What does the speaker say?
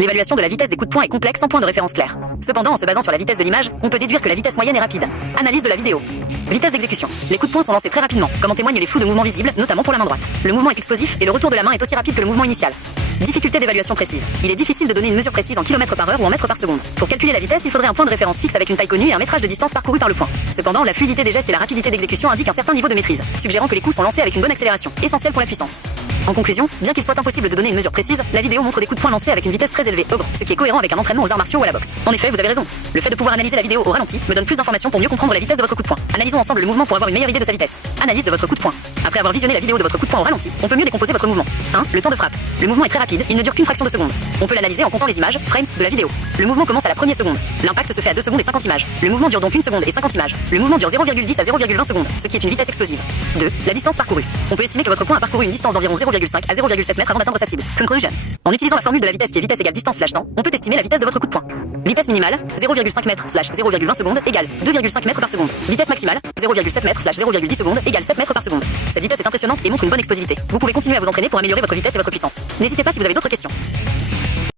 L'évaluation de la vitesse des coups de poing est complexe sans point de référence clair. Cependant, en se basant sur la vitesse de l'image, on peut déduire que la vitesse moyenne est rapide. Analyse de la vidéo. Vitesse d'exécution. Les coups de poing sont lancés très rapidement, comme en témoignent les flous de mouvements visibles, notamment pour la main droite. Le mouvement est explosif et le retour de la main est aussi rapide que le mouvement initial. Difficulté d'évaluation précise. Il est difficile de donner une mesure précise en kilomètres par heure ou en mètres par seconde. Pour calculer la vitesse, il faudrait un point de référence fixe avec une taille connue et un métrage de distance parcouru par le point. Cependant, la fluidité des gestes et la rapidité d'exécution indiquent un certain niveau de maîtrise, suggérant que les coups sont lancés avec une bonne accélération, essentielle pour la puissance. En conclusion, bien qu'il soit impossible de donner une mesure précise, la vidéo montre des coups de poing lancés avec une vitesse très élevée, ce qui est cohérent avec un entraînement aux arts martiaux ou à la boxe. En effet, vous avez raison. Le fait de pouvoir analyser la vidéo au ralenti me donne plus d'informations pour mieux comprendre la vitesse de votre coup de poing. Analysons ensemble le mouvement pour avoir une meilleure idée de sa vitesse. Analyse de votre coup de poing. Après avoir visionné la vidéo de votre coup de poing au ralenti, on peut mieux décomposer votre mouvement. 1. Le temps de frappe. Le mouvement est très rapide, il ne dure qu'une fraction de seconde. On peut l'analyser en comptant les images, frames, de la vidéo. Le mouvement commence à la première seconde. L'impact se fait à 2 secondes et 50 images. Le mouvement dure donc 1 seconde et 50 images. Le mouvement dure 0,10 à 0,20 secondes, ce qui est une vitesse explosive. 2. La distance parcourue. On peut estimer que votre point a parcouru une distance d'environ 0,5 à 0,7 mètres avant d'atteindre sa cible. Conclusion. En utilisant la formule de la vitesse qui est vitesse égale distance flash temps, on peut estimer la vitesse de votre coup de poing. Vitesse minimale, 0,5 mètres / 0,20 secondes égale 2,5 mètres par seconde. Vitesse maximale, 0,7 mètres / 0,10 secondes égale 7 mètres par seconde. Cette vitesse est impressionnante et montre une bonne explosivité. Vous pouvez continuer à vous entraîner pour améliorer votre vitesse et votre puissance. N'hésitez pas si vous avez d'autres questions.